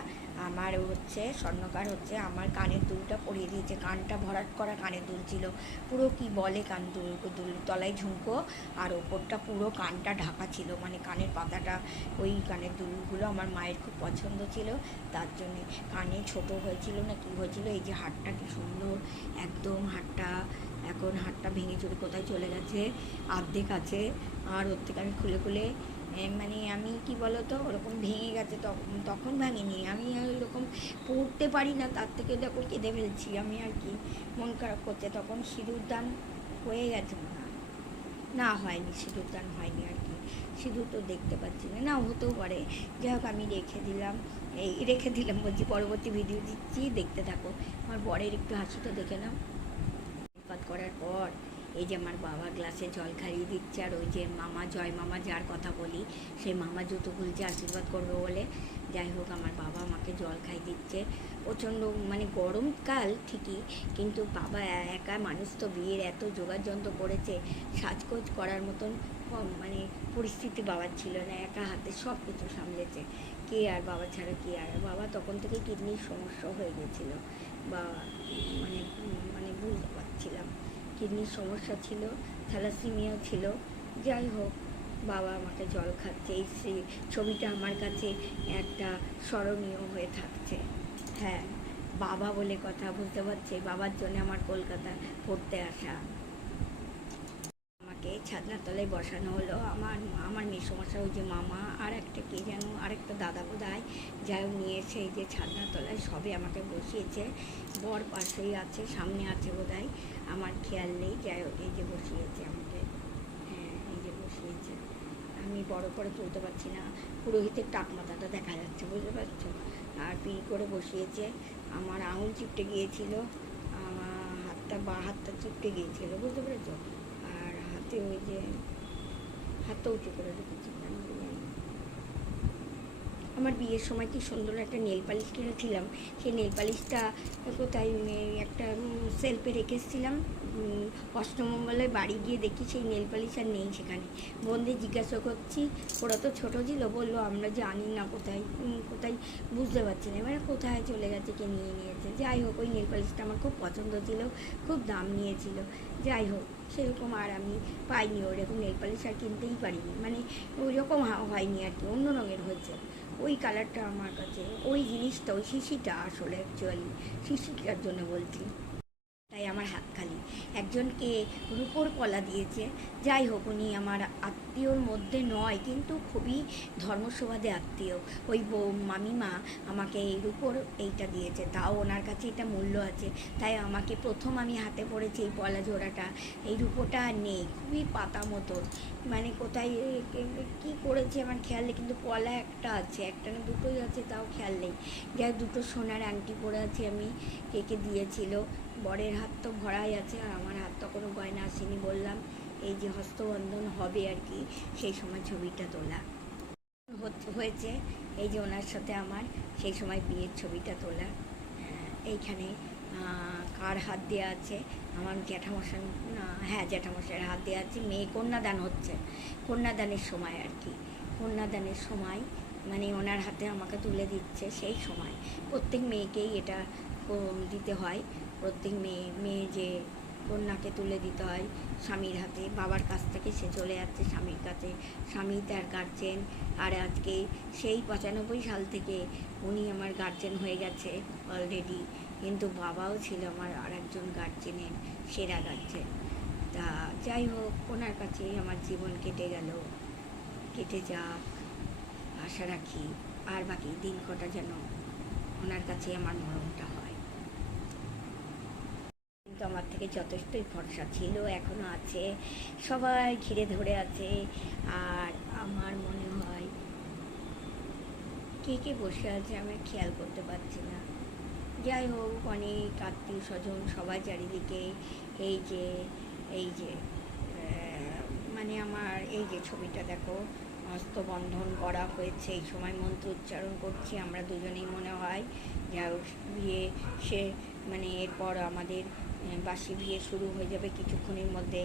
আমার হচ্ছে স্বর্ণকার হচ্ছে আমার কানের দুলটা পরিয়ে দিয়েছে, কানটা ভরাট করা কানের দুল ছিল, পুরো কি বলে কান দুল, তলায় ঝুমকো, আর ওপরটা পুরো কানটা ঢাকা ছিল, মানে কানের পাতাটা, ওই কানের দুলগুলো আমার মায়ের খুব পছন্দ ছিল, তার জন্যে। কানে ছোট হয়েছিল না কি হয়েছিল। এই যে হাটটা কি সুন্দর, একদম হাটটা, এখন হাটটা ভেঙে চুরে কোথায় চলে গেছে, অর্ধেক আছে, আর ওর থেকে আমি খুলে মানে আমি কি বলতো ওরকম ভেঙে গেছে, তখন তখন ভাঙিনি, আমি ওইরকম পড়তে পারি না, তার থেকে দেখো কেঁদে ফেলছি আমি আর কি, মন খারাপ করছে। তখন সিঁদুর দান হয়ে গেছে মনে হয়, না হয়নি, সিঁদুর দান হয়নি আর কি, সিঁদুর তো দেখতে পাচ্ছি না, না হতেও পারে। যাই হোক আমি রেখে দিলাম, এই রেখে দিলাম বলছি, পরবর্তী ভিডিও দিচ্ছি, দেখতে থাকো। আমার বরের একটু হাসিটা দেখে নাও। পাত করার পর এই যে আমার বাবা গ্লাসে জল খাইয়ে দিচ্ছে, আর ওই যে মামা, জয় মামা যার কথা বলি, সেই মামা জুতো খুলছে আশীর্বাদ করবে বলে। যাই হোক আমার বাবা আমাকে জল খাই দিচ্ছে। প্রচণ্ড মানে গরমকাল ঠিকই, কিন্তু বাবা একা মানুষ তো, বিয়ের এত জোগাড় যন্ত্র করেছে, সাজগোজ করার মতন মানে পরিস্থিতি বাবার ছিল না, একা হাতে সব কিছু সামলেছে। কে আর বাবা ছাড়া কে আর, বাবা তখন থেকে কিডনির সমস্যা হয়ে গেছিলো, বা মানে মানে বুঝতে পারছিলাম কিডনির সমস্যা ছিল, থ্যালাসিমিয়া ছিল। যাই হোক বাবা আমাকে জল খাচ্ছে, এই ছবিটা আমার কাছে একটা স্মরণীয় হয়ে থাকছে। হ্যাঁ, বাবা বলে কথা, বুঝতে পারছি বাবার জন্য আমার কলকাতা পড়তে আসা। আমাকে ছাদনার তলায় বসানো হলো, আমার আমার মেসমশাই, ওই যে মামা, আর একটা কে যেন, আরেকটা দাদা বোধহয়, যাই হোক নিয়ে এসে এই যে ছাদনার তলায় সবে আমাকে বসিয়েছে। বর পাশেই আছে, সামনে আছে বোধহয়, আমার খেয়াল নেই। যাই হোক এই যে বসিয়েছে আমাকে, হ্যাঁ এই যে বসিয়েছে। আমি বড় করে তুলতে পারছি না, পুরোহিতের টাক মাথাটা দেখা যাচ্ছে, বুঝতে পারছো। আর পিড়ি করে বসিয়েছে, আমার আঙুল চিপটে গিয়েছিল, আমার হাতটা, বা হাতটা চিপটে গিয়েছিল, বুঝতে পেরেছো। আর হাতে ওই যে হাতটা উঁচু করে রেখেছি কেন জানি। আমার বিয়ের সময় কি সুন্দর একটা নেল পালিশ কিনেছিলাম, সেই নেল পালিশটা কোথায় একটা সেলফে রেখেছিলাম, অষ্টমঙ্গলের বাড়ি গিয়ে দেখি সেই নেল পালিশ আর নেই সেখানে। বোনদের জিজ্ঞাসা করছি, ওরা তো ছোটো ছিল, বললো আমরা জানি না কোথায় কোথায়, বুঝতে পারছি না এবারে কোথায় চলে গেছে, কে নিয়ে নিয়েছে। যাই হোক ওই নেল পালিশটা আমার খুব পছন্দ ছিল, খুব দাম নিয়েছিল। যাই হোক সেরকম আর আমি পাইনি, ওরকম নেল পালিশ আর কিনতেই পারিনি, মানে ওই রকম হয়নি আর কি, অন্য রঙের হয়েছে। ওই কালারটা আমার কাছে, ওই জিনিসটা, ওই শিশিটা আসলে অ্যাকচুয়ালি শিশিটার জন্য বলছি। তাই আমার হাত খালি। একজনকে রূপোর কলা দিয়েছে, যাই হোক উনি আমার আত্মীয়র মধ্যে নয়, কিন্তু খুবই ধর্মসভাদে আত্মীয়। ওই মামিমা আমাকে এই রূপোর এইটা দিয়েছে, তাও ওনার কাছে এটা মূল্য আছে। তাই আমাকে প্রথম আমি হাতে পড়েছি এই পলা জোড়াটা, এই রূপোটা আর নেই, খুবই পাতা মতো, মানে কোথায় কী করেছে আমার খেয়াল নেই, কিন্তু পলা একটা আছে, একটা না দুটোই আছে, তাও খেয়াল নেই। যাই দুটো সোনার আংটি পরে আছি আমি, কে দিয়েছিল। বরের হাত তো ভরাই আছে, আর আমার হাত তো কোনো গয়না আসেনি, বললাম এই যে হস্তবন্ধন হবে আর কি, সেই সময় ছবিটা তোলা হয়েছে। এই যে ওনার সাথে আমার সেই সময় বিয়ের ছবিটা তোলা। এইখানে কার হাত দেওয়া আছে, আমার জ্যাঠামশাই, না হ্যাঁ জ্যাঠামশাইয়ের হাত দেওয়া আছে, মেয়ে কন্যাদান হচ্ছে, কন্যাদানের সময় আর কি, কন্যাদানের সময় মানে ওনার হাতে আমাকে তুলে দিচ্ছে। সেই সময় প্রত্যেক মেয়েকেই এটা দিতে হয়, প্রত্যেক মেয়ে যে কন্যাকে তুলে দিতে হয় স্বামীর হাতে, বাবার কাছ থেকে সে চলে যাচ্ছে স্বামীর কাছে, স্বামী তার গার্জেন। আর আজকে সেই 95 সাল থেকে উনি আমার গার্জেন হয়ে গেছে অলরেডি, কিন্তু বাবাও ছিল আমার আর একজন গার্জেনের সেরা গার্জেন। তা যাই হোক ওনার কাছেই আমার জীবন কেটে গেল, কেটে যাক আশা রাখি, আর বাকি দিন কটা যেন ওনার কাছেই আমার মরণটা হয়। কিন্তু আমার থেকে যথেষ্টই ভরসা ছিল, এখনও আছে, সবাই ঘিরে ধরে আছে। আর আমার মনে হয় কে কে বসে আছে আমি খেয়াল করতে পারছি না। যাই হোক অনেক আত্মীয় স্বজন সবাই চারিদিকে, এই যে এই যে মানে আমার এই যে ছবিটা দেখো, হস্তবন্ধন করা হয়েছে, এই সময় মন্ত্র উচ্চারণ করছি আমরা দুজনেই মনে হয়। যাই হোক বিয়ে সে মানে এরপর আমাদের বাসি বিয়ে শুরু হয়ে যাবে কিছুক্ষণের মধ্যে,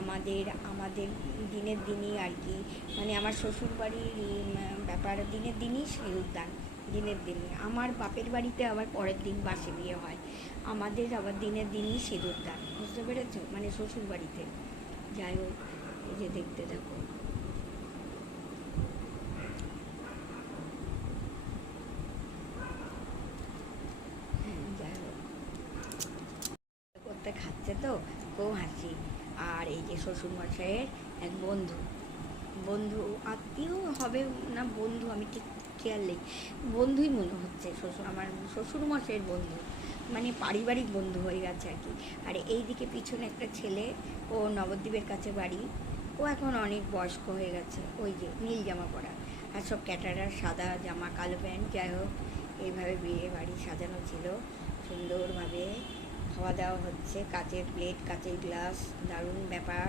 আমাদের আমাদের দিনের দিনই আর কি, মানে আমার শ্বশুরবাড়ির ব্যাপার দিনের দিনই সিঁদুরদান, দিনের দিনই। আমার বাপের বাড়িতে আবার পরের দিন বাসি বিয়ে হয়, আমাদের আবার দিনের দিনই সিঁদুরদান, বুঝতে পেরেছ, মানে শ্বশুর বাড়িতে। যাই হোক এই যে দেখতে থাকো। হ্যাঁ যাই হোক করতে খাচ্ছে তো খুব হাসি। আর এই যে শ্বশুরমশাইয়ের এক বন্ধু, বন্ধু, আত্মীয় হবে না বন্ধু, আমি ঠিক খেয়াল নেই, বন্ধুই মনে হচ্ছে। আমার শ্বশুরমশাইয়ের বন্ধু, মানে পারিবারিক বন্ধু হয়ে গেছে আর কি। আর এইদিকে পিছনে একটা ছেলে, ও নবদ্বীপের কাছে বাড়ি, ও এখন অনেক বয়স্ক হয়ে গেছে, ওই যে নীল জামা পরা, আর সব ক্যাটারার সাদা জামা কালো প্যান্ট, যাই হোক এইভাবে বিয়ে বাড়ি সাজানো ছিল সুন্দরভাবে। খাওয়া দাওয়া হচ্ছে, কাচের প্লেট কাচের গ্লাস, দারুণ ব্যাপার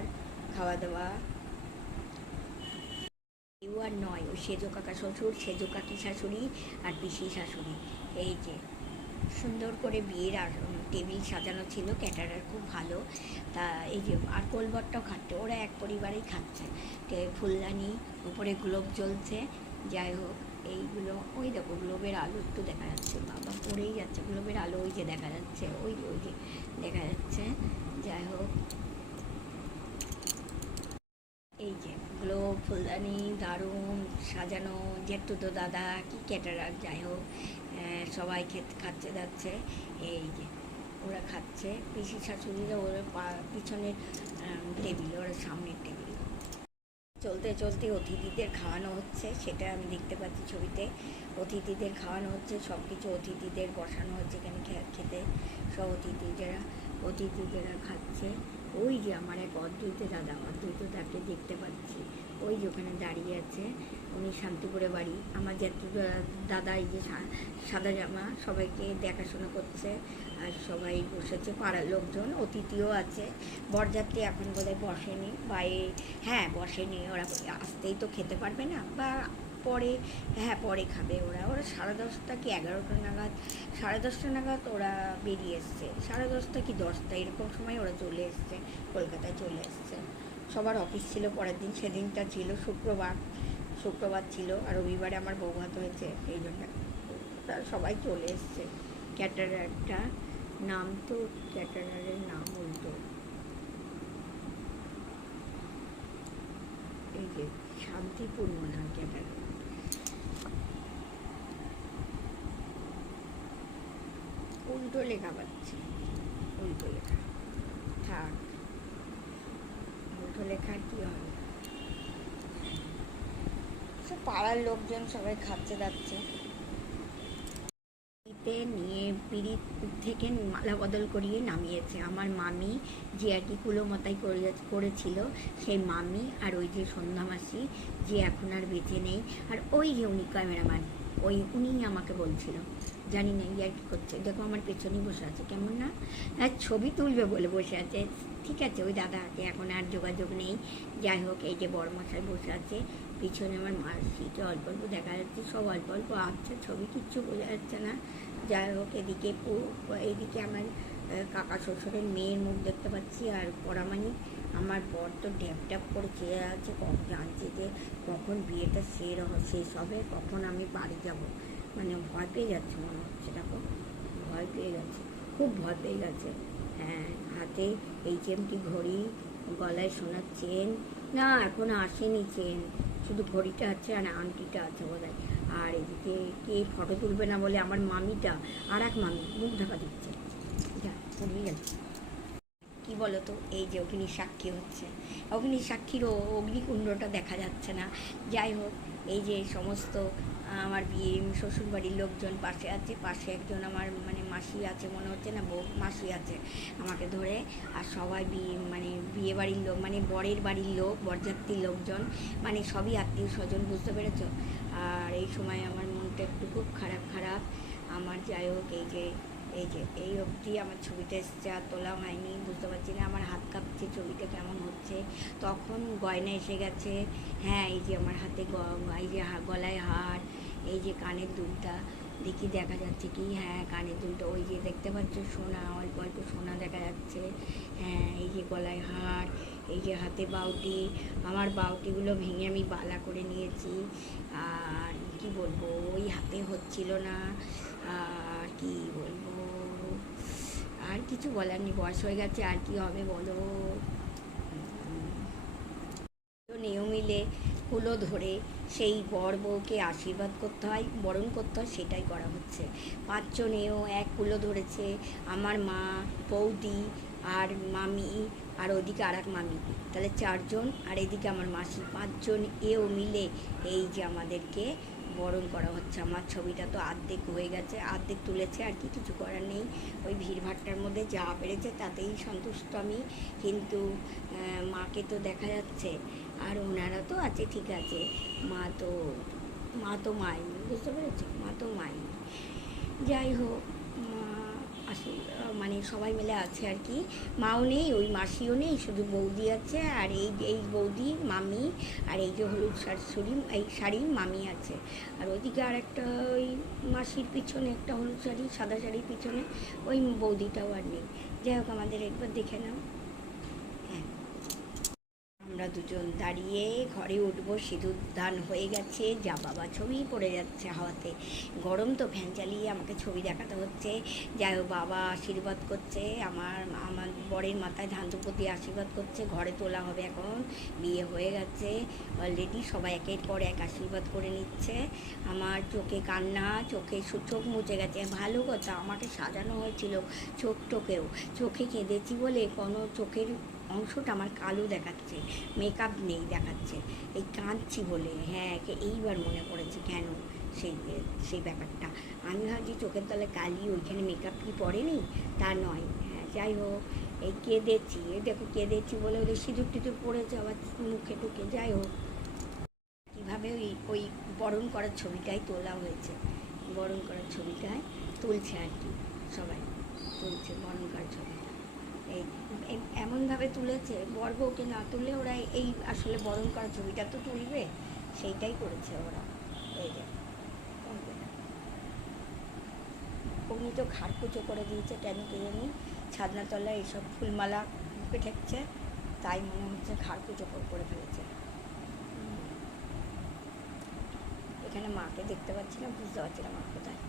খাওয়া দাওয়া। কেউ আর নয়, ওই সেজো কাকা শ্বশুর, সেজো কাকি শাশুড়ি আর পিসি শাশুড়ি। এই যে সুন্দর করে বিয়ের আর টেবিল সাজানো ছিল, ক্যাটারার খুব ভালো। তা এই যে আর কোলবরটাও খাচ্ছে, ওরা এক পরিবারেই খাচ্ছে। ফুলদানি, উপরে গ্লোব জ্বলছে, যাই হোক এইগুলো। ওই দেখো গ্লোবের আলো একটু দেখা যাচ্ছে, বাবা পড়েই যাচ্ছে গ্লোবের আলো, ওই যে দেখা যাচ্ছে, ওই যে দেখা যাচ্ছে। যাই হোক এই যে গ্লোব, ফুলদানি দারুণ সাজানো, জেঠুতো দাদা কি ক্যাটারার, যাই হোক সবাই খাচ্ছে যাচ্ছে। এই যে ওরা খাচ্ছে, পিসি শাশুড়িরা ওরা পিছনের টেবিল, ওরা সামনের টেবিল। চলতে চলতে অতিথিদের খাওয়ানো হচ্ছে, সেটা আমি দেখতে পাচ্ছি ছবিতে। অতিথিদের খাওয়ানো হচ্ছে, সব কিছু অতিথিদের বসানো হচ্ছে এখানে খেতে। সব অতিথিদেরা খাচ্ছে। ওই যে আমার এক অদ্বৈত দাদা, অদ্বৈত দাদাকে দেখতে পাচ্ছি, ওই যে ওখানে দাঁড়িয়ে আছে, উনি শান্তিপুরে বাড়ি। আমার যেহেতু দাদা এই যে সাদা জামা, সবাইকে দেখাশোনা করছে। আর সবাই বসেছে, পাড়ার লোকজন, অতিথিও আছে। বরযাত্রী এখন বোধহয় বসেনি, হ্যাঁ বসেনি, ওরা আসতেই তো খেতে পারবে না, বা পরে, হ্যাঁ পরে খাবে ওরা। 10:30 কি 11টা নাগাদ, 10:30 নাগাদ ওরা বেরিয়ে এসছে, 10:30 কি 10টা এরকম সময় ওরা চলে এসছে, কলকাতায় চলে এসছে। সবার অফিস ছিল পরের দিন, সেদিনটা ছিল শুক্রবার ছিল, আর রবিবারে আমার বৌভাত হয়েছে, এই জন্য সবাই চলে এসছে। ক্যাটারারটা নাম তো, ক্যাটারারের নাম উল্টো, এই যে শান্তিপুর মনে হয় ক্যাটারার, উল্টো লেখা পাচ্ছি, উল্টো লেখা থাক, উল্টো লেখা কি হবে। সব পাড়ার লোকজন সবাই খাচ্ছে যাচ্ছে। নিয়ে পিঁড়িত থেকে মালা বদল করিয়ে নামিয়েছে আমার মামি, যে আর কি কুলোমতাই করেছিল, সেই মামি। আর ওই যে সন্ধ্যা মাসি, যে এখন আর বেঁচে নেই। আর ওই যে উনি ক্যামেরাম্যান, উনিই আমাকে বলছিল, জানি না ইয়ার কি করছে, দেখো আমার পেছনেই বসে আছে, কেমন না, ছবি তুলবে বলে বসে আছে। ঠিক আছে, ওই দাদা আছে, এখন আর যোগাযোগ নেই। যাই হোক এই যে বড় মশাই বসে আছে, পিছনে আমার মাসিকে অল্প অল্প দেখা যাচ্ছে, সব অল্প অল্প আছে, ছবি কিচ্ছু বোঝা যাচ্ছে না। যাই হোক এইদিকে আমার কাকা শ্বশুরের মেয়ের মুখ দেখতে পাচ্ছি, আর পরামানি। আমার বর তো ড্যাপ করে চেয়ে আছে, জানছে যে কখন বিয়েটা শেষ হবে, কখন আমি বাড়ি যাব। মানে ভয় পেয়ে যাচ্ছে মনে হচ্ছে, দেখো ভয় পেয়ে গেছে, খুব ভয় পেয়ে গেছে। হ্যাঁ, হাতে HMT ঘড়ি, গলায় সোনার চেন, না এখনো আসেনি চেন, শুধু ঘড়িটা আছে আর আংটিটা আছে বোধ হয়। আর এদিকে কে ফটো তুলবে না বলে আমার মামিটা, আর এক মামি মুখ ঢাকা দিচ্ছে, যা উড়িয়ে গেল। কী বলো তো, এই যে অগ্নি সাক্ষী হচ্ছে, অগ্নি সাক্ষীর অগ্নিকুণ্ডটা দেখা যাচ্ছে না। যাই হোক এই যে সমস্ত আমার বিয়ে শ্বশুরবাড়ির লোকজন পাশে আছে, পাশে একজন আমার মানে মাসি আছে মনে হচ্ছে, না বউ মাসি আছে আমাকে ধরে। আর সবাই বিয়ে বাড়ির লোক, মানে বরের বাড়ির লোক, বরযাত্রীর লোকজন, মানে সবই আত্মীয় স্বজন, বুঝতে পেরেছ। আর এই সময় আমার মনটা একটু খুব খারাপ আমার। যাই হোক এই অবধি আমার ছবিটা এসছে, আর তোলা হয়নি, বুঝতে পারছি না, আমার হাত কাঁপছে, ছবিটা কেমন হচ্ছে। তখন গয়না এসে গেছে, হ্যাঁ এই যে আমার হাতে এই যে গলায় হার, এই যে কানের দুলটা, দেখি দেখা যাচ্ছে কি, হ্যাঁ কানের দুলটা, ওই যে দেখতে পাচ্ছ সোনা, অল্প অল্প সোনা দেখা যাচ্ছে। হ্যাঁ এই যে গলায় হার, এই যে হাতে বাউটি, আমার বাউটিগুলো ভেঙে আমি বালা করে নিয়েছি। আর কি বলবো, ওই হাতে হচ্ছিল না, আর কি বলবো, আর কিছু বলার নেই, বয়স হয়ে গেছে, আর কি হবে বলো। নিয়ম মিলে কুলো ধরে সেই বর বউকে আশীর্বাদ করতে হয়, বরণ করতে হয়, সেটাই করা হচ্ছে। 5 জনেও এক কুলো ধরেছে, আমার মা, বৌদি আর মামি, আর ওইদিকে আর এক মামি, তাহলে 4 জন, আর এদিকে আমার মাসি, 5 জন এও মিলে এই যে আমাদেরকে বরণ করা হচ্ছে। আমার ছবিটা তো অর্ধেক হয়ে গেছে, অর্ধেক তুলেছে আর কি, কিছু করার নেই। ওই ভিড়ভাট্টার মধ্যে যা পেরেছে তাতেই সন্তুষ্ট আমি, কিন্তু মাকে তো দেখা যাচ্ছে, আর ওনারা তো আছে ঠিক আছে, মা তো মাই, বুঝতে পেরেছি, মা তো মাই। যাই হোক, মা আসলে মানে সবাই মিলে আছে আর কি। মাও নেই, ওই মাসিও নেই, শুধু বৌদি আছে, আর এই বৌদি মামি, আর এই যে হলুদ শাড়ি, এই শাড়ি মামি আছে। আর ওইদিকে আর একটা ওই মাসির পিছনে একটা হলুদ শাড়ি, সাদা শাড়ির পিছনে ওই বৌদিটাও আর নেই। যাই হোক, আমাদের একবার দেখে নাও। হ্যাঁ, আমরা দুজন দাঁড়িয়ে ঘরে উঠবো, সিঁদুর দান হয়ে গেছে, যা বাবা ছবি পড়ে যাচ্ছে হাওয়াতে, গরম তো ফ্যান চালিয়ে আমাকে ছবি দেখাতে হচ্ছে। যাই হোক, বাবা আশীর্বাদ করছে, আমার আমার বরের মাথায় ধান দুপুর দিয়ে আশীর্বাদ করছে। ঘরে তোলা হবে এখন, বিয়ে হয়ে গেছে অলরেডি, সবাই একের পর এক আশীর্বাদ করে নিচ্ছে। আমার চোখে কান্না, চোখ মুছে গেছে, ভালো কথা, আমাকে সাজানো হয়েছিল চোখে কেঁদেছি বলে কোনো চোখের অংশটা আমার কালো দেখাচ্ছে, মেকআপ নেই দেখাচ্ছে, এই কাঁদছি বলে। হ্যাঁ, এইবার মনে পড়েছে কেন সেই সেই ব্যাপারটা। আমি ভাবছি চোখের তলায় কালি, ওইখানে মেকআপ কি পড়েনি, তা নয়। হ্যাঁ, যাই হোক, এই কেঁদেছি, এই দেখো কেঁদেছি বলে ওদের সিঁদুর টিঁদুর পড়েছে আবার মুখে টুকে। যাই হোক, কীভাবে ওই বরণ করার ছবিটাই তোলা হয়েছে, বরণ করার ছবিটাই তুলছে আর কি, সবাই তুলছে বরণ করার ছবিটা। এই এমনভাবে তুলেছে, বর বউকে না তুলে ওরা এই আসলে বরণ করা ছবিটা তো তুলবে, সেইটাই করেছে ওরা। এই যে উনি তো খাড়কুচো করে দিয়েছে, কেন কে জানি, ছাদনাতলায় এইসব ফুলমালা বুকে ঠেকছে, তাই মনে হচ্ছে খাড়কুচো করে ফেলেছে। এখানে মাকে দেখতে পাচ্ছি না, বুঝতে পারছি না মা কোথায়।